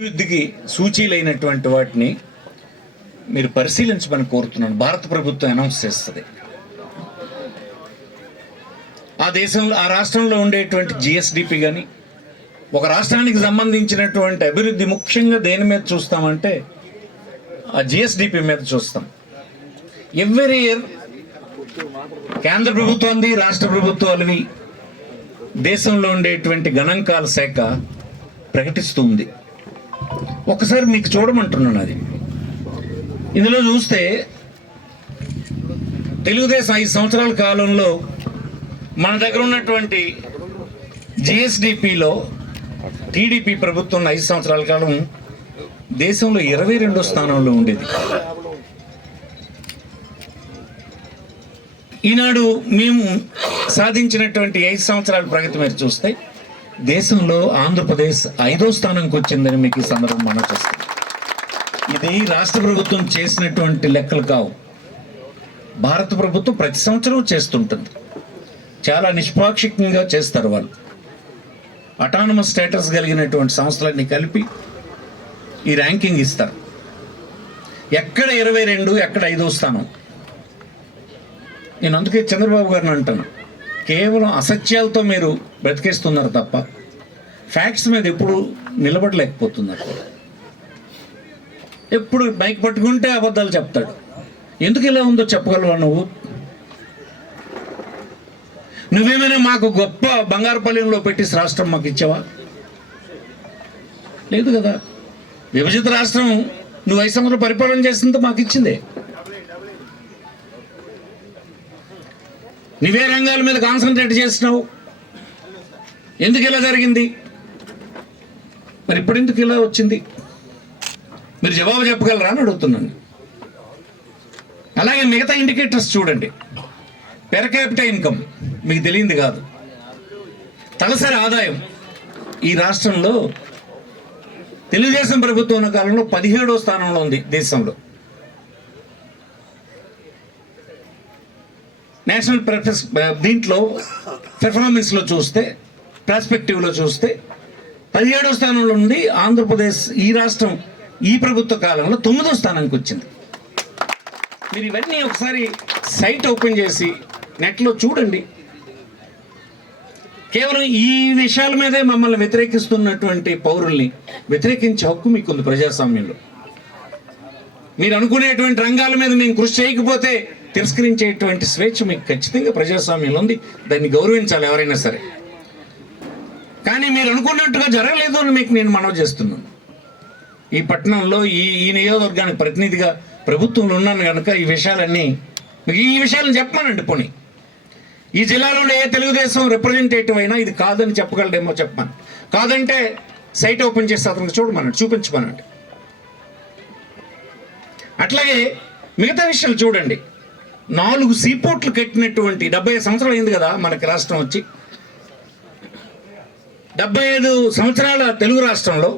అభివృద్ధికి సూచీలైనటువంటి వాటిని మీరు పరిశీలించమని కోరుతున్నాను. భారత ప్రభుత్వం అనౌన్స్ చేస్తుంది. ఆ రాష్ట్రంలో ఉండేటువంటి జిఎస్డిపి కానీ, ఒక రాష్ట్రానికి సంబంధించినటువంటి అభివృద్ధి ముఖ్యంగా దేని మీద చూస్తామంటే ఆ జిఎస్డిపి మీద చూస్తాం. ఎవ్రీ ఇయర్ కేంద్ర ప్రభుత్వాన్ని, రాష్ట్ర ప్రభుత్వాలవి దేశంలో ఉండేటువంటి గణాంకాల శాఖ ప్రకటిస్తుంది. ఒకసారి మీకు చూడమంటున్నాను. అది ఇందులో చూస్తే తెలుగుదేశం 5 సంవత్సరాల కాలంలో మన దగ్గర ఉన్నటువంటి జిఎస్డిపిలో టీడీపీ ప్రభుత్వం 5 సంవత్సరాల కాలం దేశంలో 22వ స్థానంలో ఉండేది. ఈనాడు మేము సాధించినటువంటి 5 సంవత్సరాల ప్రగతి మీరు చూస్తే దేశంలో ఆంధ్రప్రదేశ్ 5వ స్థానంకి వచ్చిందని మీకు ఈ సందర్భం మనం చేస్తాం. ఇది రాష్ట్ర ప్రభుత్వం చేసినటువంటి లెక్కలు కావు. భారత ప్రభుత్వం ప్రతి సంవత్సరం చేస్తుంటుంది. చాలా నిష్పాక్షికంగా చేస్తారు. వాళ్ళు అటానమస్ స్టేటస్ కలిగినటువంటి సంస్థలన్నీ కలిపి ఈ ర్యాంకింగ్ ఇస్తారు. ఎక్కడ 22, ఎక్కడ 5వ స్థానం. నేను అందుకే చంద్రబాబు గారిని అంటాను, కేవలం అసత్యాలతో మీరు బ్రతికేస్తున్నారు తప్ప ఫ్యాక్ట్స్ మీద ఎప్పుడు నిలబడలేకపోతున్నారు. ఎప్పుడు బైక్ పట్టుకుంటే అబద్ధాలు చెప్తాడు. ఎందుకు ఇలా ఉందో చెప్పగలవా నువ్వు? నువ్వేమైనా మాకు గొప్ప బంగారుపల్లిలో పెట్టి రాష్ట్రం మాకు ఇచ్చావా? లేదు కదా. విభజిత రాష్ట్రం నువ్వు 5 సంవత్సరాలు పరిపాలన చేసింది మాకు ఇచ్చిందే. నువ్వే రంగాల మీద కాన్సన్ట్రేట్ చేసినావు. ఎందుకు ఇలా జరిగింది? మరి ఇప్పుడు ఎందుకు ఇలా వచ్చింది? మీరు జవాబు చెప్పగలరా అని అడుగుతున్నాను. అలాగే మిగతా ఇండికేటర్స్ చూడండి. పెర్ క్యాపిటల్ ఇన్కమ్ మీకు తెలియంది కాదు. తలసరి ఆదాయం ఈ రాష్ట్రంలో తెలుగుదేశం ప్రభుత్వం ఉన్న కాలంలో 17వ స్థానంలో ఉంది దేశంలో. నేషనల్ దీంట్లో పెర్ఫార్మెన్స్లో చూస్తే, ప్రాస్పెక్టివ్లో చూస్తే 17వ స్థానంలో ఉంది ఆంధ్రప్రదేశ్. ఈ రాష్ట్రం ఈ ప్రభుత్వ కాలంలో 9వ స్థానానికి వచ్చింది. మీరు ఇవన్నీ ఒకసారి సైట్ ఓపెన్ చేసి నెట్లో చూడండి. కేవలం ఈ విషయాల మీదే మమ్మల్ని వ్యతిరేకిస్తున్నటువంటి పౌరుల్ని వ్యతిరేకించే హక్కు మీకుంది ప్రజాస్వామ్యంలో. మీరు అనుకునేటువంటి రంగాల మీద మేము కృషి చేయకపోతే తిరస్కరించేటువంటి స్వేచ్ఛ మీకు ఖచ్చితంగా ప్రజాస్వామ్యంలో ఉంది. దాన్ని గౌరవించాలి ఎవరైనా సరే. కానీ మీరు అనుకున్నట్టుగా జరగలేదు అని మీకు నేను మనవి చేస్తున్నాను. ఈ పట్టణంలో ఈ నియోజకవర్గానికి ప్రతినిధిగా ప్రభుత్వంలో ఉన్నాను కనుక ఈ విషయాలను చెప్పమానండి. పోనీ ఈ జిల్లాలోనే ఏ తెలుగుదేశం రిప్రజెంటేటివ్ అయినా ఇది కాదని చెప్పగలడేమో చెప్పమని. కాదంటే సైట్ ఓపెన్ చేసి అతనికి చూడమనండి, చూపించమనండి. అట్లాగే మిగతా విషయాలు చూడండి. 4 సీపోర్ట్లు కట్టినటువంటి 75 సంవత్సరాలు అయింది కదా మనకి రాష్ట్రం వచ్చి. 75 సంవత్సరాల తెలుగు రాష్ట్రంలో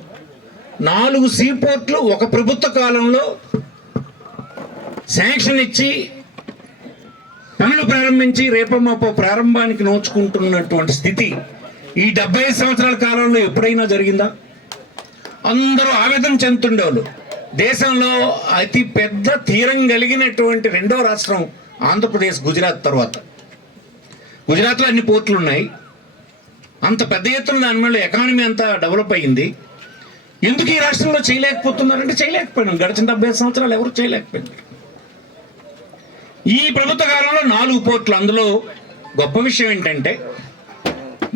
4 సీపోర్ట్లు ఒక ప్రభుత్వ కాలంలో శాంక్షన్ ఇచ్చి పనులు ప్రారంభించి రేపమాపో ప్రారంభానికి నోచుకుంటున్నటువంటి స్థితి ఈ 75 సంవత్సరాల కాలంలో ఎప్పుడైనా జరిగిందా? అందరూ ఆవేదన చెందుతుండేవాళ్ళు. దేశంలో అతి పెద్ద తీరం కలిగినటువంటి 2వ రాష్ట్రం ఆంధ్రప్రదేశ్, గుజరాత్ తర్వాత. గుజరాత్లో అన్ని పోర్టులు ఉన్నాయి. అంత పెద్ద ఎత్తున దాని వల్ల ఎకానమీ అంతా డెవలప్ అయ్యింది. ఎందుకు ఈ రాష్ట్రంలో చేయలేకపోతున్నారంటే చేయలేకపోయినాం. గడిచిన 75 సంవత్సరాలు ఎవరు చేయలేకపోయినారు. ఈ ప్రభుత్వ కాలంలో 4 పోర్టులు. అందులో గొప్ప విషయం ఏంటంటే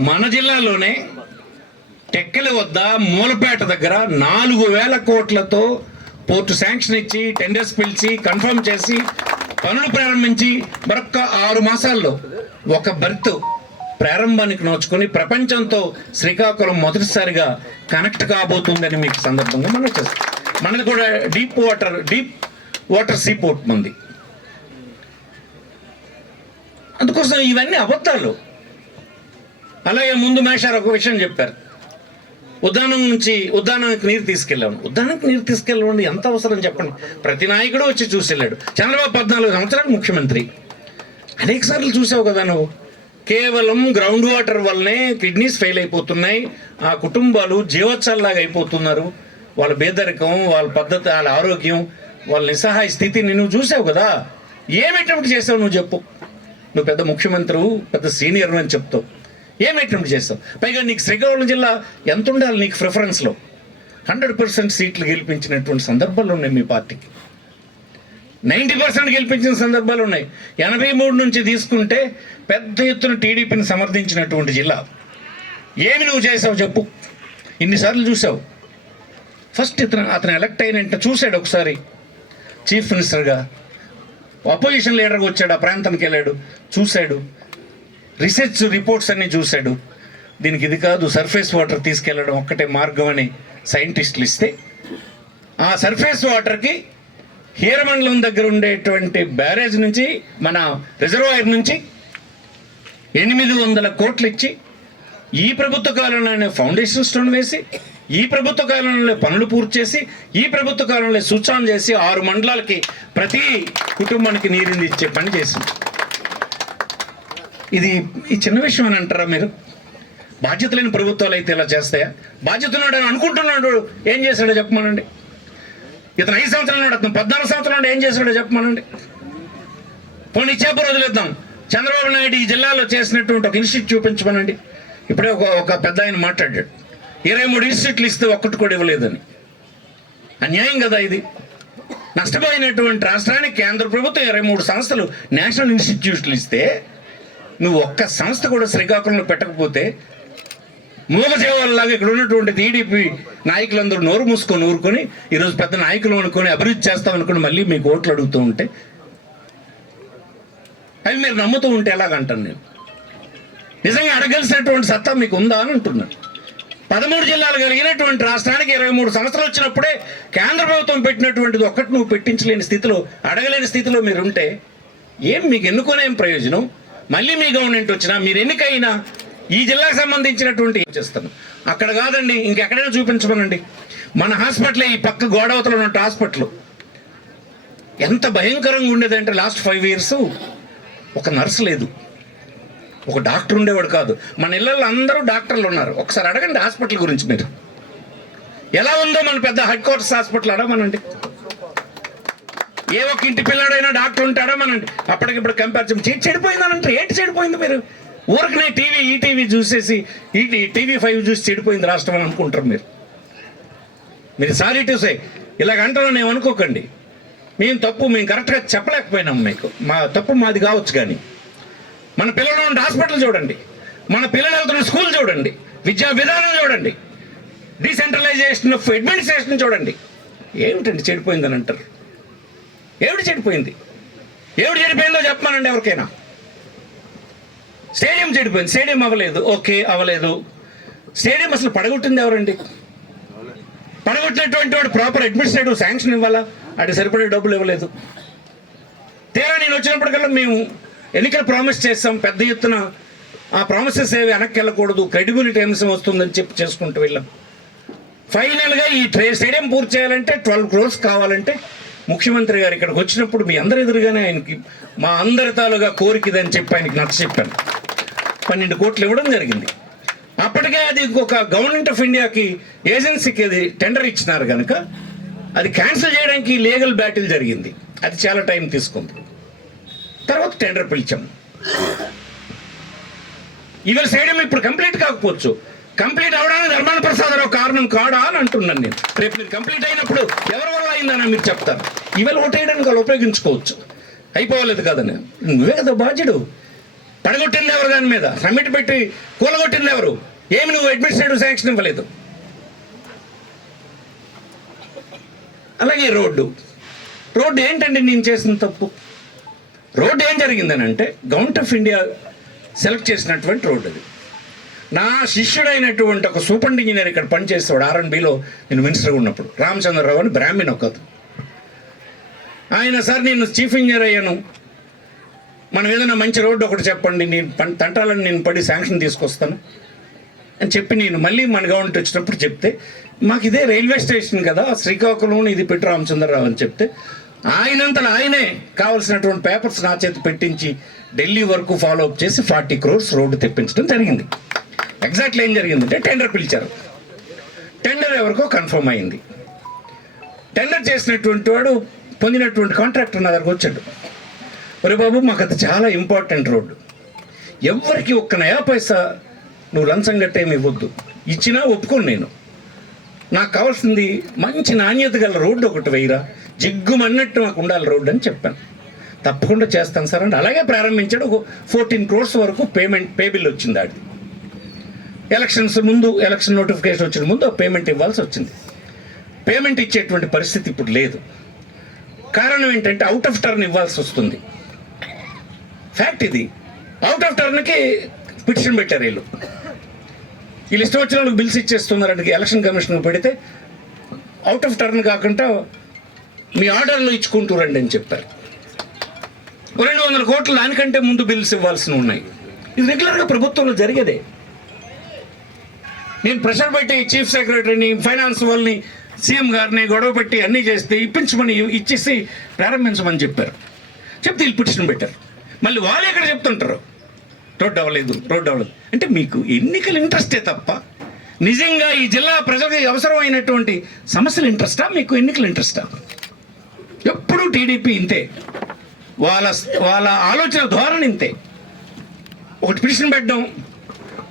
మన జిల్లాలోనే టెక్కలి వద్ద మూలపేట దగ్గర 4,000 కోట్లతో పోర్టు శాంక్షన్ ఇచ్చి, టెండర్స్ పిలిచి, కన్ఫర్మ్ చేసి, పనులు ప్రారంభించి మరొక్క 6 మాసాల్లో ఒక బెర్త్ ప్రారంభానికి నోచుకొని ప్రపంచంతో శ్రీకాకుళం మొదటిసారిగా కనెక్ట్ కాబోతుందని మీకు సందర్భంగా మనం చేస్తాం. మనది కూడా డీప్ వాటర్ సీపోర్ట్ మంది. అందుకోసం ఇవన్నీ అబద్ధాలు. అలాగే ముందు మేషారు ఒక విషయం చెప్పారు. ఉద్దానానికి నీరు తీసుకెళ్ళాను. ఉద్దానానికి నీరు తీసుకెళ్ళడం ఎంత అవసరం చెప్పండి. ప్రతి నాయకుడు వచ్చి చూసి వెళ్ళాడు. చంద్రబాబు 14 సంవత్సరాలు ముఖ్యమంత్రి. అనేక సార్లు చూసావు కదా నువ్వు. కేవలం గ్రౌండ్ వాటర్ వల్లనే కిడ్నీస్ ఫెయిల్ అయిపోతున్నాయి. ఆ కుటుంబాలు జీవోత్సవాల్లాగా అయిపోతున్నారు. వాళ్ళ పేదరికం, వాళ్ళ పద్ధతి, వాళ్ళ ఆరోగ్యం, వాళ్ళ నిస్సహాయ స్థితిని నువ్వు చూసావు కదా. ఏం అటెంప్ట్ చేసావు నువ్వు చెప్పు. నువ్వు పెద్ద ముఖ్యమంత్రి, పెద్ద సీనియర్ అని చెప్తావు, ఏం అటెంప్ట్ చేస్తావు? పైగా నీకు శ్రీకాకుళం జిల్లా ఎంత ఉండాలి నీకు ప్రిఫరెన్స్లో? 100% సీట్లు గెలిపించినటువంటి సందర్భాలు ఉన్నాయి మీ పార్టీకి. 90% గెలిపించిన సందర్భాలు ఉన్నాయి. 83 నుంచి తీసుకుంటే పెద్ద ఎత్తున టీడీపీని సమర్థించినటువంటి జిల్లా. ఏమి నువ్వు చేసావు చెప్పు? ఇన్నిసార్లు చూసావు. ఫస్ట్ అతను ఎలక్ట్ అయినంటే చూశాడు, ఒకసారి చీఫ్ మినిస్టర్గా, అపోజిషన్ లీడర్గా వచ్చాడు, ఆ ప్రాంతానికి వెళ్ళాడు, చూశాడు, రీసెర్చ్ రిపోర్ట్స్ అన్నీ చూశాడు. దీనికి ఇది కాదు, సర్ఫేస్ వాటర్ తీసుకెళ్ళడం ఒక్కటే మార్గం అని సైంటిస్టులు ఇస్తే, ఆ సర్ఫేస్ వాటర్కి హీరమండలం దగ్గర ఉండేటువంటి బ్యారేజ్ నుంచి, మన రిజర్వాయర్ నుంచి 800 కోట్లు ఇచ్చి, ఈ ప్రభుత్వ కాలంలోనే ఫౌండేషన్ స్టోన్ వేసి, ఈ ప్రభుత్వ కాలంలో పనులు పూర్తి చేసి, ఈ ప్రభుత్వ కాలంలో స్విచ్ ఆన్ చేసి 6 మండలాలకి ప్రతి కుటుంబానికి నీరుని ఇచ్చే పని చేసింది. ఇది ఈ చిన్న విషయం అని అంటారా మీరు? బాధ్యత లేని ప్రభుత్వాలు అయితే ఇలా చేస్తాయా? బాధ్యత ఉన్నాడు అని అనుకుంటున్నాడు, ఏం చేశాడో చెప్పమనండి. ఇతను 5 సంవత్సరాలు ఉన్నాడు, అతను 14 సంవత్సరాలు ఉన్నాడు, ఏం చేశాడో చెప్పమనండి. పోనీ చేప వదిలేద్దాం, చంద్రబాబు నాయుడు ఈ జిల్లాలో చేసినటువంటి ఒక ఇన్స్టిట్యూట్ చూపించమనండి. ఇప్పుడే ఒక పెద్ద ఆయన మాట్లాడాడు, 23 ఇన్స్టిట్యూట్లు ఇస్తే ఒక్కటి కూడా ఇవ్వలేదని. అన్యాయం కదా ఇది. నష్టపోయినటువంటి రాష్ట్రానికి కేంద్ర ప్రభుత్వం 23 సంస్థలు నేషనల్ ఇన్స్టిట్యూట్లు ఇస్తే, నువ్వు ఒక్క సంస్థ కూడా శ్రీకాకుళంలో పెట్టకపోతే, మూగజీవాలలాగా ఇక్కడ ఉన్నటువంటి టీడీపీ నాయకులందరూ నోరు మూసుకొని ఊరుకొని ఈరోజు పెద్ద నాయకులు అనుకొని అభివృద్ధి చేస్తాం అనుకుని మళ్ళీ మీకు ఓట్లు అడుగుతూ ఉంటే, అవి మీరు నమ్ముతూ ఉంటే ఎలాగంటాను నేను? నిజంగా అడగాల్సినటువంటి సత్తా మీకు ఉందా అని అంటున్నాను. 13 జిల్లాలు కలిగినటువంటి రాష్ట్రానికి 23 సంవత్సరాలు వచ్చినప్పుడే కేంద్ర ప్రభుత్వం పెట్టినటువంటిది ఒక్కటి నువ్వు పెట్టించలేని స్థితిలో, అడగలేని స్థితిలో మీరు ఉంటే ఏం మీకు ఎన్నుకోనేం ప్రయోజనం? మళ్ళీ మీ గవర్నమెంట్ వచ్చినా, మీరు ఎన్నికైనా ఈ జిల్లాకు సంబంధించినటువంటి ఏం చేస్తాను? అక్కడ కాదండి, ఇంకెక్కడైనా చూపించమనండి. మన హాస్పిటల్, ఈ పక్క గోడవతలో ఉన్న హాస్పిటల్ ఎంత భయంకరంగా ఉండేదంటే, లాస్ట్ 5 years ఒక నర్సు లేదు, ఒక డాక్టర్ ఉండేవాడు కాదు. మన ఇళ్ళల్లో అందరూ డాక్టర్లు ఉన్నారు. ఒకసారి అడగండి హాస్పిటల్ గురించి మీరు, ఎలా ఉందో మన పెద్ద హెడ్ క్వార్టర్స్ హాస్పిటల్ అడగమనండి. ఏ ఒక్క ఇంటి పిల్లాడైనా డాక్టర్ ఉంటాడా మనండి? అప్పటికిప్పుడు కంపారిజన్ చెడిపోయిందనంటే ఏంటి చెడిపోయింది? మీరు ఊరికనే ఈటీవీ చూసేసి, టీవీ 5 చూసి చెడిపోయింది రాష్ట్రం అని అనుకుంటారు మీరు. సారీ టు సే, ఇలాగ అంటారని నేను అనుకోకండి. మేము కరెక్ట్గా చెప్పలేకపోయినాం మీకు. మా తప్పు మాది కావచ్చు, కానీ మన పిల్లలు ఉన్న హాస్పిటల్ చూడండి, మన పిల్లలు వెళ్తున్న స్కూల్ చూడండి, విద్యా విధానం చూడండి, డీసెంట్రలైజేషన్ ఆఫ్ అడ్మినిస్ట్రేషన్ చూడండి. ఏమిటండి చెడిపోయిందని అంటారు? ఏమిటి చెడిపోయింది? ఏమిటి చెడిపోయిందో చెప్పమనండి ఎవరికైనా. స్టేడియం చెడిపోయింది, స్టేడియం అవ్వలేదు, ఓకే అవ్వలేదు. స్టేడియం అసలు పడగొట్టింది ఎవరండి? పడగొట్టినటువంటి వాడు ప్రాపర్ అడ్మినిస్ట్రేటివ్ శాంక్షన్ ఇవ్వాలా? అటు సరిపడే డబ్బులు ఇవ్వలేదు. తీరా నేను వచ్చినప్పటికల్లా మేము ఎన్నికలు ప్రామిస్ చేస్తాం పెద్ద ఎత్తున, ఆ ప్రామిసెస్ ఏవి వెనక్కి వెళ్ళకూడదు, క్రెడిబిలిటీ అంశం వస్తుందని చెప్పి చేసుకుంటూ వెళ్ళాం. ఫైనల్గా ఈ స్టేడియం పూర్తి చేయాలంటే 12 crores కావాలంటే ముఖ్యమంత్రి గారు ఇక్కడికి వచ్చినప్పుడు మీ అందరి ఎదురుగానే ఆయనకి మా అందరి తాలుగా కోరికదని చెప్పి ఆయనకి నచ్చ చెప్పాను. 12 కోట్లు ఇవ్వడం జరిగింది. అప్పటికే అది ఇంకొక గవర్నమెంట్ ఆఫ్ ఇండియాకి ఏజెన్సీకి అది టెండర్ ఇచ్చినారు కనుక అది క్యాన్సిల్ చేయడానికి లీగల్ బ్యాటిల్ జరిగింది. అది చాలా టైం తీసుకుంది. తర్వాత టెండర్ పిలిచాము. ఇవాళ స్టేడియం ఇప్పుడు కంప్లీట్ కాకపోవచ్చు, కంప్లీట్ అవడానికి ధర్మాన ప్రసాదరావు కారణం కాడా అని అంటున్నాను నేను. రేపు మీరు కంప్లీట్ అయినప్పుడు ఎవరి వల్ల అయిందని మీరు చెప్తారు. ఇవాళ ఓటేయడానికి వాళ్ళు ఉపయోగించుకోవచ్చు, అయిపోలేదు కదని. నువ్వే కదా బాధ్యుడు. పడగొట్టింది ఎవరు? దాని మీద సమ్మిట్ పెట్టి కూలగొట్టింది ఎవరు? ఏమి నువ్వు అడ్మినిస్ట్రేటివ్ శాంక్షన్ ఇవ్వలేదు. అలాగే రోడ్డు ఏంటండి నేను చేసిన తప్పు? రోడ్డు ఏం జరిగిందని అంటే, గవర్నమెంట్ ఆఫ్ ఇండియా సెలెక్ట్ చేసినటువంటి రోడ్డు అది. నా శిష్యుడైనటువంటి ఒక సూపరింట్ ఇంజనీర్ ఇక్కడ పనిచేసేవాడు R&Bలో, నేను మినిస్టర్గా ఉన్నప్పుడు, రామచంద్రరావు అని బ్రాహ్మణ్ ఒకరు. ఆయన, సార్ నేను చీఫ్ ఇంజనీర్ అయ్యాను, మనం ఏదైనా మంచి రోడ్డు ఒకటి చెప్పండి, నేను తంటాలని నేను పడి శాంక్షన్ తీసుకొస్తాను అని చెప్పి నేను మళ్ళీ మన గవర్నమెంట్ వచ్చినప్పుడు చెప్తే, మాకు ఇదే రైల్వే స్టేషన్ కదా శ్రీకాకుళం, ఇది పెట్టి రామచంద్రరావు అని చెప్తే, ఆయనంతలో ఆయనే కావాల్సినటువంటి పేపర్స్ నా చేతి పెట్టించి ఢిల్లీ వరకు ఫాలో అప్ చేసి 40 crores రోడ్డు తెప్పించడం జరిగింది. ఎగ్జాక్ట్లీ ఏం జరిగిందంటే, టెండర్ పిలిచారు, టెండర్ ఎవరికో కన్ఫర్మ్ అయింది. టెండర్ చేసినటువంటి వాడు పొందినటువంటి కాంట్రాక్టర్ నా దగ్గరకు వచ్చాడు. ఒరే బాబు, మాకు అది చాలా ఇంపార్టెంట్ రోడ్డు, ఎవరికి ఒక్క నయా పైసా నువ్వు లంచం గట్టేమి ఇవ్వద్దు, ఇచ్చినా ఒప్పుకోను నేను, నాకు కావాల్సింది మంచి నాణ్యత గల రోడ్డు ఒకటి వేయరా, జిగ్గుమన్నట్టు మాకు ఉండాలి రోడ్డు అని చెప్పాను. తప్పకుండా చేస్తాను సార్ అంటే అలాగే ప్రారంభించాడు. ఒక 14 crores వరకు పే బిల్ వచ్చింది. అది ఎలక్షన్స్ ముందు, ఎలక్షన్ నోటిఫికేషన్ వచ్చిన ముందు పేమెంట్ ఇవ్వాల్సి వచ్చింది. పేమెంట్ ఇచ్చేటువంటి పరిస్థితి ఇప్పుడు లేదు. కారణం ఏంటంటే అవుట్ ఆఫ్ టర్న్ ఇవ్వాల్సి వస్తుంది. ఫ్యాక్ట్ ఇది. అవుట్ ఆఫ్ టర్న్కి పిటిషన్ పెట్టారు వీళ్ళు ఇష్టం వచ్చిన వాళ్ళకి బిల్స్ ఇచ్చేస్తున్నారంటే ఎలక్షన్ కమిషన్ పెడితే అవుట్ ఆఫ్ టర్న్ కాకుండా మీ ఆర్డర్లో ఇచ్చుకుంటారండి అని చెప్పారు. 200 కోట్లు దానికంటే ముందు బిల్స్ ఇవ్వాల్సి ఉన్నాయి. ఇది రెగ్యులర్గా ప్రభుత్వంలో జరిగేదే. నేను ప్రెషర్ పెట్టి చీఫ్ సెక్రటరీని, ఫైనాన్స్ వాళ్ళని, సీఎం గారిని గొడవ పెట్టి అన్నీ చేస్తే ఇప్పించమని ఇచ్చేసి ప్రారంభించమని చెప్పారు. చెప్తే వీళ్ళు పిటిషన్ పెట్టారు. మళ్ళీ వాళ్ళు ఎక్కడ చెప్తుంటారు రోడ్డు అవ్వలేదు, రోడ్డు అవ్వలేదు అంటే మీకు ఎన్నికల ఇంట్రెస్టే తప్ప నిజంగా ఈ జిల్లా ప్రజలకు అవసరమైనటువంటి సమస్యల ఇంట్రెస్టా, మీకు ఎన్నికల ఇంట్రెస్టా? ఎప్పుడూ టీడీపీ ఇంతే, వాళ్ళ ఆలోచన ధోరణి ఇంతే. ఒకటి పిటిషన్ పెట్టడం,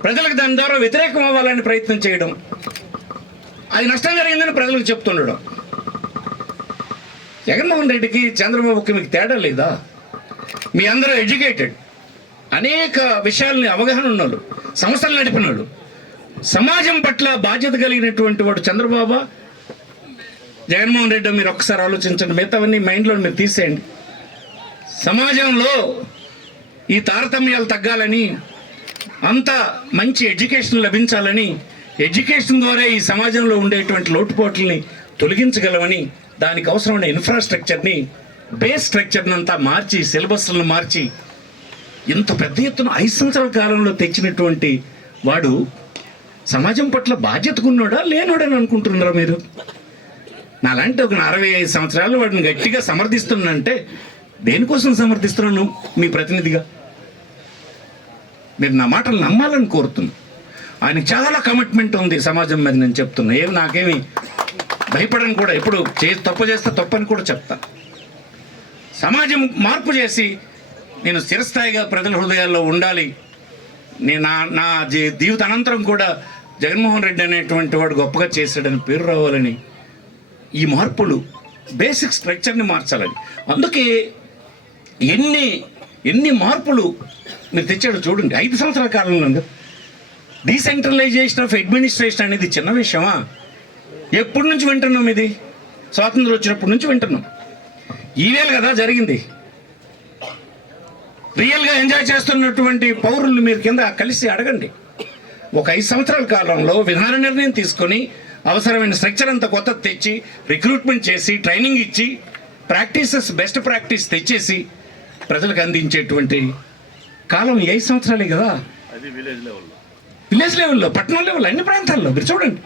ప్రజలకు దాని ద్వారా వ్యతిరేకం అవ్వాలని ప్రయత్నం చేయడం, అది నష్టం జరిగిందని ప్రజలకు చెప్తుండడం. జగన్మోహన్ రెడ్డికి చంద్రబాబుకి మీకు తేడా లేదా? మీ అందరూ ఎడ్యుకేటెడ్, అనేక విషయాలని అవగాహన ఉన్నోళ్ళు, సంస్థలు నడిపినోళ్ళు, సమాజం పట్ల బాధ్యత కలిగినటువంటి వాడు చంద్రబాబు, జగన్మోహన్ రెడ్డి. మీరు ఒక్కసారి ఆలోచించండి, మిగతావన్నీ మైండ్లో మీరు తీసేయండి. సమాజంలో ఈ తారతమ్యాలు తగ్గాలని, అంత మంచి ఎడ్యుకేషన్ లభించాలని, ఎడ్యుకేషన్ ద్వారా ఈ సమాజంలో ఉండేటువంటి లోటుపాట్లని తొలగించగలమని, దానికి అవసరమైన ఇన్ఫ్రాస్ట్రక్చర్ని, బేస్ స్ట్రక్చర్ని అంతా మార్చి, సిలబస్లను మార్చి ఇంత పెద్ద ఎత్తున 5 సంవత్సరాల కాలంలో తెచ్చినటువంటి వాడు సమాజం పట్ల బాధ్యతకున్నాడా లేనోడని అనుకుంటున్నారా మీరు? నాలాంటి ఒక 45 సంవత్సరాలు వాడిని గట్టిగా సమర్థిస్తున్నానంటే దేనికోసం సమర్థిస్తున్నాను? మీ ప్రతినిధిగా మీరు నా మాటలు నమ్మాలని కోరుతున్నాను. ఆయనకి చాలా కమిట్మెంట్ ఉంది సమాజం మీద. నేను చెప్తున్నా, నాకేమి భయపడని కూడా, ఎప్పుడు తప్పు చేస్తే తప్పని కూడా చెప్తా. సమాజం మార్పు చేసి నేను స్థిరస్థాయిగా ప్రజల హృదయాల్లో ఉండాలి, నేను నా జీవిత అనంతరం కూడా జగన్మోహన్ రెడ్డి అనేటువంటి వాడు గొప్పగా చేశాడని పేరు రావాలని, ఈ మార్పులు బేసిక్ స్ట్రక్చర్ని మార్చాలని. అందుకే ఎన్ని మార్పులు మీరు తెచ్చాడు చూడండి 5 సంవత్సరాల కాలంలో. డీసెంట్రలైజేషన్ ఆఫ్ అడ్మినిస్ట్రేషన్ అనేది చిన్న విషయమా? ఎప్పటి నుంచి వింటున్నాం? ఇది స్వాతంత్రం వచ్చినప్పటి నుంచి వింటున్నాం. ఈవేళ కదా జరిగింది. రియల్గా ఎంజాయ్ చేస్తున్నటువంటి పౌరులు మీరు కింద కలిసి అడగండి. ఒక 5 సంవత్సరాల కాలంలో విధాన నిర్ణయం తీసుకొని అవసరమైన స్ట్రక్చర్ అంతా కొత్త తెచ్చి, రిక్రూట్మెంట్ చేసి, ట్రైనింగ్ ఇచ్చి, బెస్ట్ ప్రాక్టీస్ తెచ్చేసి ప్రజలకు అందించేటువంటి కాలం 5 సంవత్సరాలే కదా. విలేజ్ లెవెల్లో, పట్టణం లెవెల్లో, అన్ని ప్రాంతాల్లో మీరు చూడండి.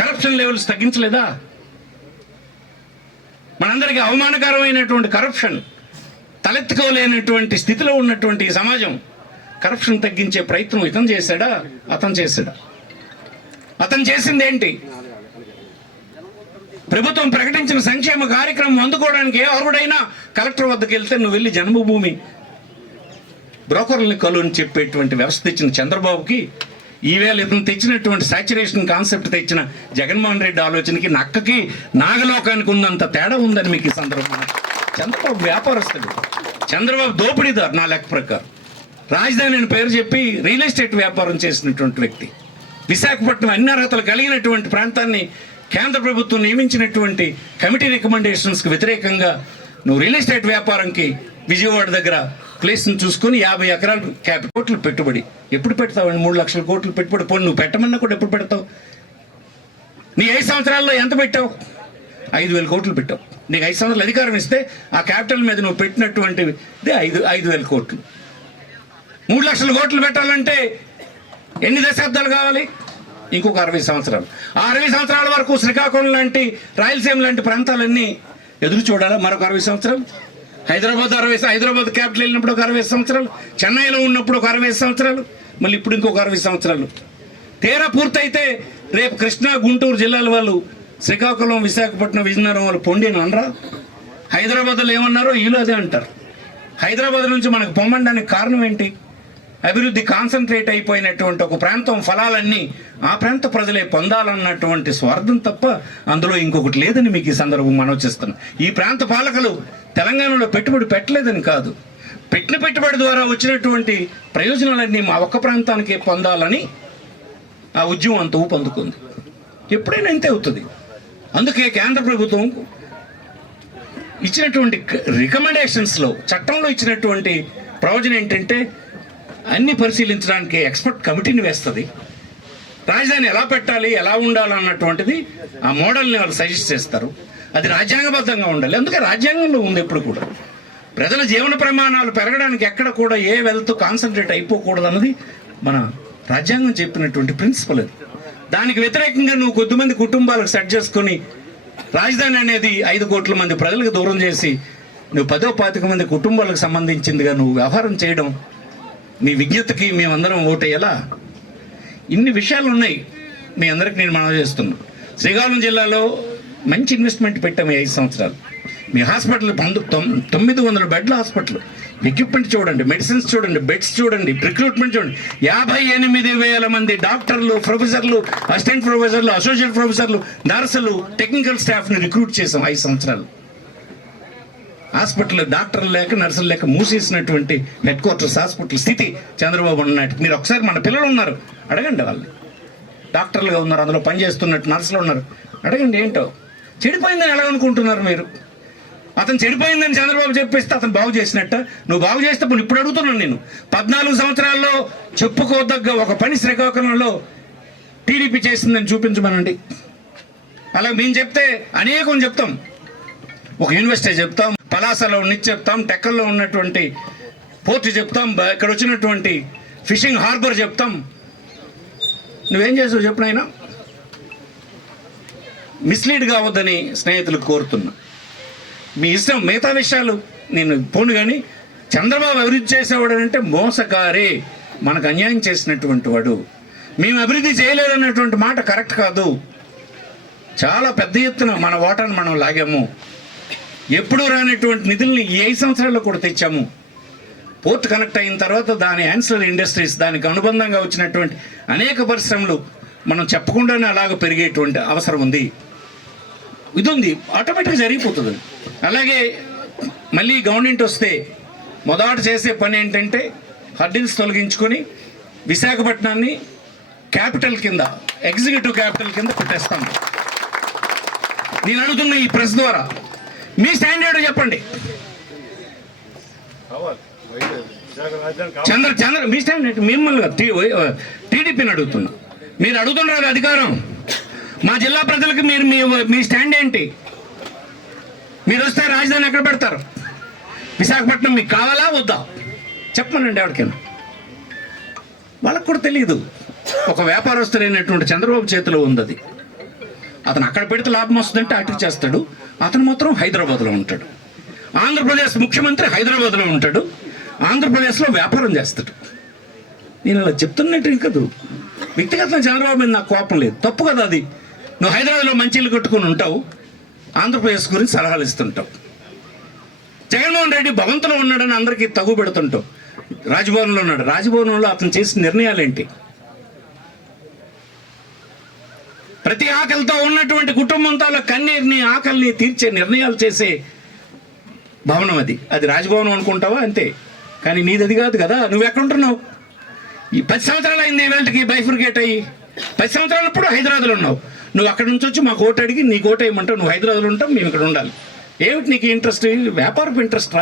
కరప్షన్ లెవెల్స్ తగ్గించలేదా? మనందరికీ అవమానకరమైనటువంటి కరప్షన్, తలెత్తుకోలేనటువంటి స్థితిలో ఉన్నటువంటి సమాజం, కరప్షన్ తగ్గించే ప్రయత్నం ఇతను చేశాడా, అతను చేశాడా? అతను చేసింది ఏంటి? ప్రభుత్వం ప్రకటించిన సంక్షేమ కార్యక్రమం అందుకోవడానికి ఏ అర్హుడైనా కలెక్టర్ వద్దకు వెళ్తే నువ్వు వెళ్ళి జన్మభూమి బ్రోకర్లని కలుని చెప్పేటువంటి వ్యవస్థ ఇచ్చిన చంద్రబాబుకి, ఈవేళ ఇతను తెచ్చినటువంటి సాచురేషన్ కాన్సెప్ట్ తెచ్చిన జగన్మోహన్ రెడ్డి ఆలోచనకి, నక్కకి నాగలోకానికి ఉన్నంత తేడా ఉందని మీకు ఈ సందర్భంగా. చంద్రబాబు వ్యాపారస్తుడు, చంద్రబాబు దోపిడీదారు నా లెక్క ప్రకారం. రాజధాని అని పేరు చెప్పి రియల్ ఎస్టేట్ వ్యాపారం చేసినటువంటి వ్యక్తి. విశాఖపట్నం అన్ని అర్హతలు కలిగినటువంటి ప్రాంతాన్ని కేంద్ర ప్రభుత్వం నియమించినటువంటి కమిటీ రికమెండేషన్స్కి వ్యతిరేకంగా నువ్వు రియల్ ఎస్టేట్ వ్యాపారంకి విజయవాడ దగ్గర ప్లేస్ని చూసుకొని 50 ఎకరాలు కోట్లు పెట్టుబడి ఎప్పుడు పెడతావు? 3 లక్షల కోట్లు పెట్టుబడి. పోనీ నువ్వు పెట్టమన్నా కూడా ఎప్పుడు పెడతావు? నీ 5 సంవత్సరాల్లో ఎంత పెట్టావు? 5,000 కోట్లు పెట్టావు. నీకు 5 సంవత్సరాలు అధికారం ఇస్తే ఆ క్యాపిటల్ మీద నువ్వు పెట్టినటువంటిది 5,000 కోట్లు. 3 లక్షల కోట్లు పెట్టాలంటే ఎన్ని దశాబ్దాలు కావాలి? ఇంకొక 60 సంవత్సరాలు. ఆ 60 సంవత్సరాల వరకు శ్రీకాకుళం లాంటి, రాయలసీమ లాంటి ప్రాంతాలన్నీ ఎదురు చూడాలా? మరొక 60 సంవత్సరాలు. హైదరాబాద్ క్యాపిటల్ వెళ్ళినప్పుడు ఒక 60 సంవత్సరాలు, చెన్నైలో ఉన్నప్పుడు ఒక 60 సంవత్సరాలు, మళ్ళీ ఇప్పుడు ఇంకొక 60 సంవత్సరాలు. తీరా పూర్తయితే రేపు కృష్ణా, గుంటూరు జిల్లాల వాళ్ళు శ్రీకాకుళం, విశాఖపట్నం, విజయనగరం వాళ్ళు పొండి అని అనరా? హైదరాబాద్లో ఏమన్నారో వీళ్ళు అదే అంటారు. హైదరాబాద్ నుంచి మనకు పొమ్మడానికి కారణం ఏంటి? అభివృద్ధి కాన్సన్ట్రేట్ అయిపోయినటువంటి ఒక ప్రాంతం ఫలాలన్నీ ఆ ప్రాంత ప్రజలే పొందాలన్నటువంటి స్వార్థం తప్ప అందులో ఇంకొకటి లేదని మీకు ఈ సందర్భం మనవి చేస్తున్నాను. ఈ ప్రాంత పాలకులు తెలంగాణలో పెట్టుబడి పెట్టలేదని కాదు, పెట్టిన పెట్టుబడి ద్వారా వచ్చినటువంటి ప్రయోజనాలన్నీ మా ఒక్క ప్రాంతానికే పొందాలని ఆ ఉద్యమం అంత ఊపందుకుంది. ఎప్పుడైనా ఇంతే అవుతుంది. అందుకే కేంద్ర ప్రభుత్వం ఇచ్చినటువంటి రికమెండేషన్స్లో, చట్టంలో ఇచ్చినటువంటి ప్రయోజనం ఏంటంటే అన్ని పరిశీలించడానికి ఎక్స్పర్ట్ కమిటీని వేస్తుంది. రాజధాని ఎలా పెట్టాలి, ఎలా ఉండాలన్నటువంటిది ఆ మోడల్ని వాళ్ళు సజెస్ట్ చేస్తారు. అది రాజ్యాంగబద్ధంగా ఉండాలి. అందుకే రాజ్యాంగంలో ఉంది ఎప్పుడు కూడా ప్రజల జీవన ప్రమాణాలు పెరగడానికి ఎక్కడ కూడా ఏ వెల్త్ కాన్సన్ట్రేట్ అయిపోకూడదు అన్నది మన రాజ్యాంగం చెప్పినటువంటి ప్రిన్సిపల్. అది దానికి వ్యతిరేకంగా నువ్వు కొద్దిమంది కుటుంబాలకు సెట్ చేసుకొని రాజధాని అనేది 5 కోట్ల మంది ప్రజలకు దూరం చేసి నువ్వు 10-25 మంది కుటుంబాలకు సంబంధించిందిగా నువ్వు వ్యవహారం చేయడం నీ విజ్ఞతకి మేమందరం ఓటేయాలా? ఇన్ని విషయాలు ఉన్నాయి. మీ అందరికి నేను మనవి చేస్తున్నాను. శ్రీకాకుళం జిల్లాలో మంచి ఇన్వెస్ట్మెంట్ పెట్టాము 5 సంవత్సరాలు. మీ హాస్పిటల్ 900 బెడ్ల హాస్పిటల్, ఎక్విప్మెంట్ చూడండి, మెడిసిన్స్ చూడండి, బెడ్స్ చూడండి, రిక్రూట్మెంట్ చూడండి. 58,000 మంది డాక్టర్లు, ప్రొఫెసర్లు, అసిస్టెంట్ ప్రొఫెసర్లు, అసోసియేట్ ప్రొఫెసర్లు, నర్సులు, టెక్నికల్ స్టాఫ్ని రిక్రూట్ చేసాం 5 సంవత్సరాలు. హాస్పిటల్ డాక్టర్లు లేక, నర్సులు లేక మూసేసినటువంటి హెడ్ క్వార్టర్స్ హాస్పిటల్ స్థితి చంద్రబాబు ఉన్నట్టు. మీరు ఒకసారి మన పిల్లలు ఉన్నారు, అడగండి. వాళ్ళు డాక్టర్లుగా ఉన్నారు, అందులో పనిచేస్తున్నట్టు నర్సులు ఉన్నారు, అడగండి. ఏంటో చెడిపోయిందని ఎలా అనుకుంటున్నారు మీరు? అతను చెడిపోయిందని చంద్రబాబు చెప్పేస్తే అతను బాగు చేసినట్ట? నువ్వు బాగు చేస్తే ఇప్పుడు అడుగుతున్నాను నేను, 14 సంవత్సరాల్లో చెప్పుకోదగ్గ ఒక పని శ్రీకాకుళంలో టీడీపీ చేసిందని చూపించమనండి. అలా మేము చెప్తే అనేకం చెప్తాం. ఒక యూనివర్సిటీ చెప్తాం, పలాసలో నుంచి చెప్తాం, టెక్కల్లో ఉన్నటువంటి పోర్టు చెప్తాం, ఇక్కడ వచ్చినటువంటి ఫిషింగ్ హార్బర్ చెప్తాం. నువ్వేం చేసావు చెప్పినైనా? మిస్లీడ్ కావద్దని స్నేహితులకు కోరుతున్నా. మీ ఇష్టం, మిగతా విషయాలు నేను పోను. కానీ చంద్రబాబు అభివృద్ధి చేసేవాడు అంటే మోసకారే, మనకు అన్యాయం చేసినటువంటి వాడు. మేము అభివృద్ధి చేయలేదన్నటువంటి మాట కరెక్ట్ కాదు. చాలా పెద్ద ఎత్తున మన ఓటాను మనం లాగాము. ఎప్పుడూ రానటువంటి నిధుల్ని ఈ 5 సంవత్సరాల్లో కూడా తెచ్చాము. పోర్ట్ కనెక్ట్ అయిన తర్వాత దాని యాన్సిలరీ ఇండస్ట్రీస్, దానికి అనుబంధంగా వచ్చినటువంటి అనేక పరిశ్రమలు మనం చెప్పకుండానే అలాగ పెరిగేటువంటి అవసరం ఉంది. ఇది ఉంది, ఆటోమేటిక్గా జరిగిపోతుంది. అలాగే మళ్ళీ గవర్నమెంట్ వస్తే మొదట చేసే పని ఏంటంటే హర్డిల్స్ తొలగించుకొని విశాఖపట్నాన్ని క్యాపిటల్ కింద, ఎగ్జిక్యూటివ్ క్యాపిటల్ కింద పెట్టేస్తాం. నేను అడుగుతున్న ఈ ప్రెస్ ద్వారా మీ స్టాండర్డ్ చెప్పండి. చంద్ర మీ స్టాండర్డ్, మిమ్మల్ని టీడీపీని అడుగుతున్నా. మీరు అడుగుతున్నారు అధికారం, మా జిల్లా ప్రజలకు మీరు మీ స్టాండ్ ఏంటి? మీరు వస్తే రాజధాని ఎక్కడ పెడతారు? విశాఖపట్నం మీకు కావాలా వద్దా చెప్పమనండి ఎవరికైనా. వాళ్ళకు కూడా తెలియదు. ఒక వ్యాపారస్తులైనటువంటి చంద్రబాబు చేతిలో ఉంది అది. అతను అక్కడ పెడితే లాభం వస్తుందంటే అటు చేస్తాడు. అతను మాత్రం హైదరాబాద్లో ఉంటాడు. ఆంధ్రప్రదేశ్ ముఖ్యమంత్రి హైదరాబాద్లో ఉంటాడు, ఆంధ్రప్రదేశ్లో వ్యాపారం చేస్తాడు. నేను అలా చెప్తున్నట్టు కాదు. వ్యక్తిగతంగా చంద్రబాబు మీద నాకు కోపం లేదు, తప్పు కదా అది. నువ్వు హైదరాబాద్లో మంచి ఇల్లు కట్టుకుని ఉంటావు, ఆంధ్రప్రదేశ్ గురించి సలహాలు ఇస్తుంటావు. జగన్మోహన్ రెడ్డి భవంతులో ఉన్నాడని అందరికీ తగు పెడుతుంటావు. రాజ్భవన్లో ఉన్నాడు, రాజ్భవన్లో అతను చేసిన నిర్ణయాలు ఏంటి? ప్రతి ఆకలితో ఉన్నటువంటి కుటుంబంతో కన్నీరుని, ఆకలిని తీర్చే నిర్ణయాలు చేసే భవనం అది. అది రాజ్భవనం అనుకుంటావా? అంతే. కానీ నీది అది కాదు కదా. నువ్వు ఎక్కడుంటున్నావు? ఈ 10 సంవత్సరాలు అయింది ఈవేళకి బైఫర్గేట్ అయ్యి. 10 సంవత్సరాలప్పుడు హైదరాబాద్లో ఉన్నావు. నువ్వు అక్కడి నుంచి వచ్చి మాకు ఓటు అడిగి నీకు ఓటు వేయమంటావు. నువ్వు హైదరాబాద్లో ఉంటావు, మేము ఇక్కడ ఉండాలి. ఏమిటి నీకు ఇంట్రెస్ట్? వ్యాపారపు ఇంట్రెస్ట్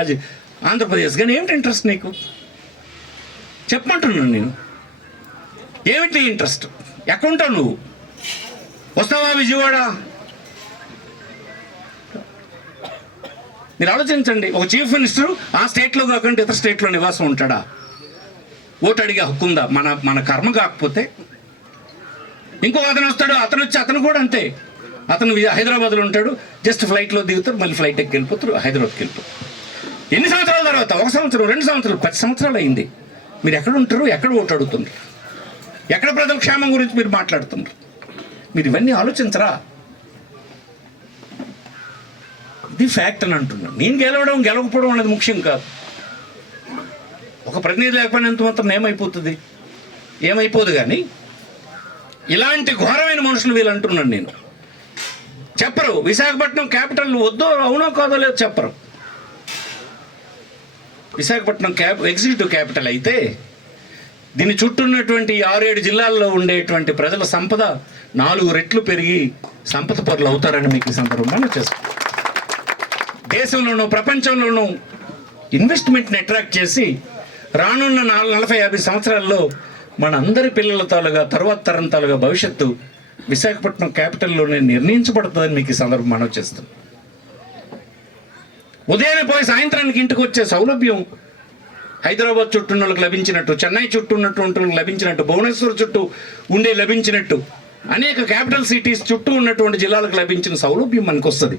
ఆంధ్రప్రదేశ్. కానీ ఏమిటి ఇంట్రెస్ట్ నీకు చెప్పమంటున్నాను నేను. ఏమిటి నీ ఇంట్రెస్ట్? ఎక్కడుంటావు నువ్వు? వస్తావా విజయవాడ? మీరు ఆలోచించండి. ఒక చీఫ్ మినిస్టర్ ఆ స్టేట్లో కాకుండా ఇతర స్టేట్లో నివాసం ఉంటాడా? ఓటు అడిగే హక్కు ఉందా? మన కర్మ కాకపోతే ఇంకో అతను వస్తాడు, అతను వచ్చి అతను కూడా అంతే. అతను హైదరాబాద్లో ఉంటాడు, జస్ట్ ఫ్లైట్లో దిగుతారు, మళ్ళీ ఫ్లైట్ ఎక్కి వెళ్ళిపోతారు, హైదరాబాద్కి వెళ్ళిపోతారు. ఎన్ని సంవత్సరాల తర్వాత? 1 సంవత్సరం, 2 సంవత్సరాలు, 10 సంవత్సరాలు అయింది. మీరు ఎక్కడ ఉంటారు? ఎక్కడ ఓటు అడుగుతున్నారు? ఎక్కడ ప్రజల క్షేమం గురించి మీరు మాట్లాడుతున్నారు? మీరు ఇవన్నీ ఆలోచించరా? ఇది ఫ్యాక్ట్ అని అంటున్నాను. నేను గెలవకపోవడం అనేది ముఖ్యం కాదు. ఒక ప్రతినిధి లేకపోయినంత మాత్రం ఏమైపోదు. కానీ ఇలాంటి ఘోరమైన మనుషులు వీళ్ళు అంటున్నాను నేను. చెప్పరు విశాఖపట్నం క్యాపిటల్ వద్దో అవునో కాదో లేదో చెప్పరు. విశాఖపట్నం ఎగ్జిక్యూటివ్ క్యాపిటల్ అయితే దీని చుట్టూ ఉన్నటువంటి 6-7 జిల్లాల్లో ఉండేటువంటి ప్రజల సంపద 4 రెట్లు పెరిగి సంపద పరులు అవుతారని మీకు ఈ సందర్భంగా చేస్తాను. దేశంలోనూ ప్రపంచంలోనూ ఇన్వెస్ట్మెంట్ని అట్రాక్ట్ చేసి రానున్న 40-50 సంవత్సరాల్లో మన అందరి పిల్లల తాలుగా తర్వాత తరం తాలుగా భవిష్యత్తు విశాఖపట్నం క్యాపిటల్లోనే నిర్ణయించబడుతుందని మీకు ఈ సందర్భం మనం చేస్తాం. ఉదయాన్నే పోయి సాయంత్రానికి ఇంటికి వచ్చే సౌలభ్యం హైదరాబాద్ చుట్టూ వాళ్ళకి లభించినట్టు, చెన్నై చుట్టూ ఉన్నటువంటి లభించినట్టు, భువనేశ్వర్ చుట్టూ లభించినట్టు, అనేక క్యాపిటల్ సిటీస్ చుట్టూ ఉన్నటువంటి జిల్లాలకు లభించిన సౌలభ్యం మనకు వస్తుంది.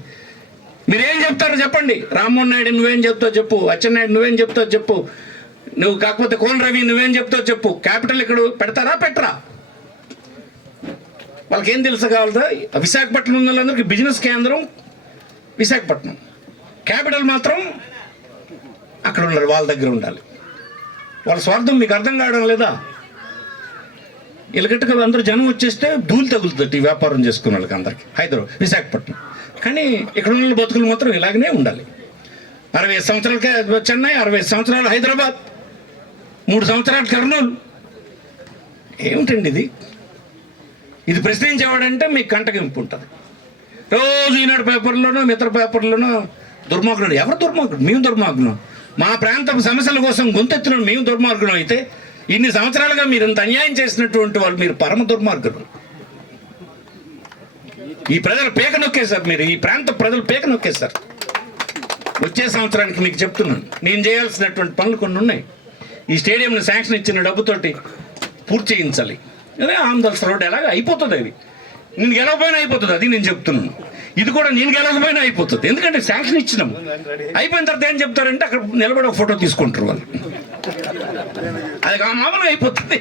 మీరేం చెప్తారో చెప్పండి. రామ్మోహన్ నాయుడు నువ్వేం చెప్తావు చెప్పు, అచ్చెన్నాయుడు నువ్వేం చెప్తావు చెప్పు, నువ్వు కాకపోతే కోన్ రవి నువ్వేం చెప్తావు చెప్పు. క్యాపిటల్ ఇక్కడ పెడతారా పెట్టరా? వాళ్ళకి ఏం తెలుసు కావాలదా? విశాఖపట్నం ఉన్న వాళ్ళందరికీ బిజినెస్ కేంద్రం విశాఖపట్నం, క్యాపిటల్ మాత్రం అక్కడ ఉండాలి, వాళ్ళ దగ్గర ఉండాలి. వాళ్ళ స్వార్థం మీకు అర్థం కావడం లేదా? ఇలాగట్టుగా అందరూ జనం వచ్చేస్తే ధూళి తగులుతుంది ఈ వ్యాపారం చేసుకున్న వాళ్ళకి అందరికీ విశాఖపట్నం. కానీ ఇక్కడ ఉన్న బతుకులు మాత్రం ఇలాగనే ఉండాలి. 60 సంవత్సరాలు చెన్నై, 60 సంవత్సరాలు హైదరాబాద్, 3 సంవత్సరాలు కర్నూలు. ఏమిటండి ఇది ప్రశ్నించేవాడంటే మీకు కంటగింపు ఉంటుంది. రోజు ఈనాడు పేపర్లోనో మిత్ర పేపర్లోనో దుర్మార్గుడు. ఎవరు దుర్మార్గుడు? మేము దుర్మార్గులం. మా ప్రాంత సమస్యల కోసం గొంతెత్తున మేము దుర్మార్గులం అయితే ఇన్ని సంవత్సరాలుగా మీరు ఇంత అన్యాయం చేసినటువంటి వాళ్ళు మీరు పరమ దుర్మార్గులు. ఈ ప్రజలు పేక నొక్కేశారు, మీరు ఈ ప్రాంత ప్రజలు పేక నొక్కేశారు. వచ్చే సంవత్సరానికి మీకు చెప్తున్నాను, నేను చేయాల్సినటువంటి పనులు కొన్ని ఉన్నాయి. ఈ స్టేడియంని శాంక్షన్ ఇచ్చిన డబ్బుతోటి పూర్తి చేయించాలి. అదే ఆంధ్రస్ రోడ్ ఎలాగ అయిపోతుంది. అది నేను గెలవపోయినా అయిపోతుంది. అది నేను చెప్తున్నాను. ఇది కూడా నేను గెలవకపోయినా అయిపోతుంది. ఎందుకంటే శాంక్షన్ ఇచ్చినాం. అయిపోయిన తర్వాత ఏం చెప్తారంటే అక్కడ నిలబడి ఒక ఫోటో తీసుకుంటారు వాళ్ళు. అది మామూలుగా అయిపోతుంది.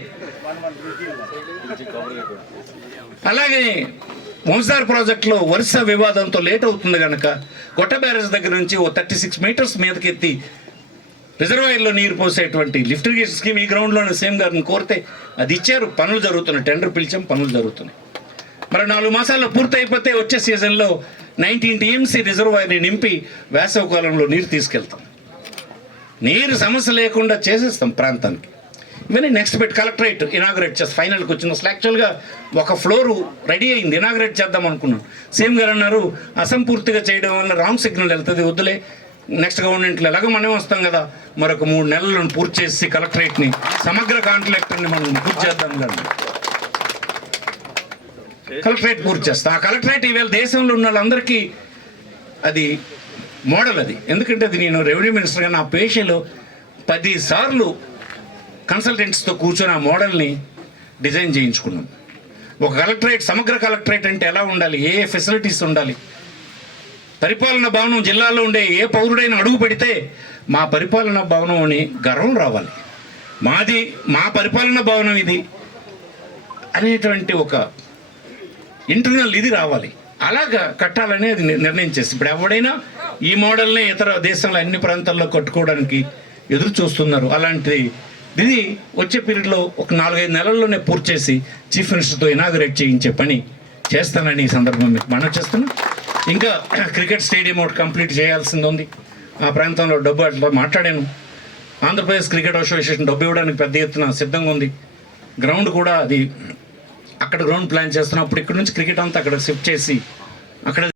అలాగే వంశార్ ప్రాజెక్టులో వరుస వివాదంతో లేట్ అవుతుంది కనుక గొట్ట బ్యారేజ్ దగ్గర నుంచి 36 మీటర్స్ మీదకెత్తి రిజర్వాయర్లో నీరు పోసేటువంటి లిఫ్ట్ ఇరిగేషన్ స్కీమ్ ఈ గ్రౌండ్లోనే సేమ్ గారిని కోరితే అది ఇచ్చారు. పనులు జరుగుతున్నాయి, టెండర్ పిలిచాం, పనులు జరుగుతున్నాయి. మరి 4 మాసాల్లో పూర్తి అయిపోతే వచ్చే సీజన్లో 19 TMC రిజర్వాయర్ని నింపి వేసవి కాలంలో నీరు తీసుకెళ్తాం. నీరు సమస్య లేకుండా చేసేస్తాం ప్రాంతానికి. ఇవన్నీ నెక్స్ట్ కలెక్టరేట్ ఇనాగ్రేట్ చేస్తాం. ఫైనల్కి వచ్చిన అసలు యాక్చువల్గా ఒక ఫ్లోరు రెడీ అయింది, ఇనాగ్రేట్ చేద్దాం అనుకున్నాం. సేమ్ గారు అన్నారు అసంపూర్తిగా చేయడం వల్ల రాంగ్ సిగ్నల్ వెళ్తుంది, వద్దులే నెక్స్ట్ గవర్నమెంట్లో ఎలాగో మనమే వస్తాం కదా, మరొక 3 నెలలను పూర్తి చేసి కలెక్టరేట్ని సమగ్ర కాంట్రాక్టర్ని మనం పూర్తి చేద్దాం కదా. కలెక్టరేట్ పూర్తి చేస్తాం. ఆ కలెక్టరేట్ ఈవేళ దేశంలో ఉన్న వాళ్ళందరికీ అది మోడల్. అది ఎందుకంటే అది నేను రెవెన్యూ మినిస్టర్గా నా పేషలో 10 సార్లు కన్సల్టెంట్స్తో కూర్చొని ఆ మోడల్ని డిజైన్ చేయించుకున్నాం. ఒక కలెక్టరేట్, సమగ్ర కలెక్టరేట్ అంటే ఎలా ఉండాలి, ఏ ఫెసిలిటీస్ ఉండాలి, పరిపాలనా భవనం జిల్లాలో ఉండే ఏ పౌరుడైనా అడుగు పెడితే మా పరిపాలనా భవనం అని గర్వం రావాలి, మా పరిపాలనా భవనం ఇది అనేటువంటి ఒక ఇంటర్నల్ ఇది రావాలి. అలాగా కట్టాలని అది నిర్ణయం చేసి ఇప్పుడు ఎవడైనా ఈ మోడల్నే ఇతర దేశంలో అన్ని ప్రాంతాల్లో కట్టుకోవడానికి ఎదురు చూస్తున్నారు. అలాంటిది ఇది వచ్చే పీరియడ్లో ఒక 4-5 నెలల్లోనే పూర్తి చేసి చీఫ్ మినిస్టర్తో ఇనాగరేట్ చేయించే పని చేస్తానని ఈ సందర్భం మీకు మనం చేస్తున్నాం. ఇంకా క్రికెట్ స్టేడియం ఒకటి కంప్లీట్ చేయాల్సింది ఉంది. ఆ ప్రాంతంలో డబ్బు అట్లా మాట్లాడాను. ఆంధ్రప్రదేశ్ క్రికెట్ అసోసియేషన్ డబ్బు ఇవ్వడానికి పెద్ద ఎత్తున సిద్ధంగా ఉంది. గ్రౌండ్ కూడా అది అక్కడ గ్రౌండ్ ప్లాన్ చేస్తున్నప్పుడు ఇక్కడ నుంచి క్రికెట్ అంతా అక్కడ షిఫ్ట్ చేసి అక్కడ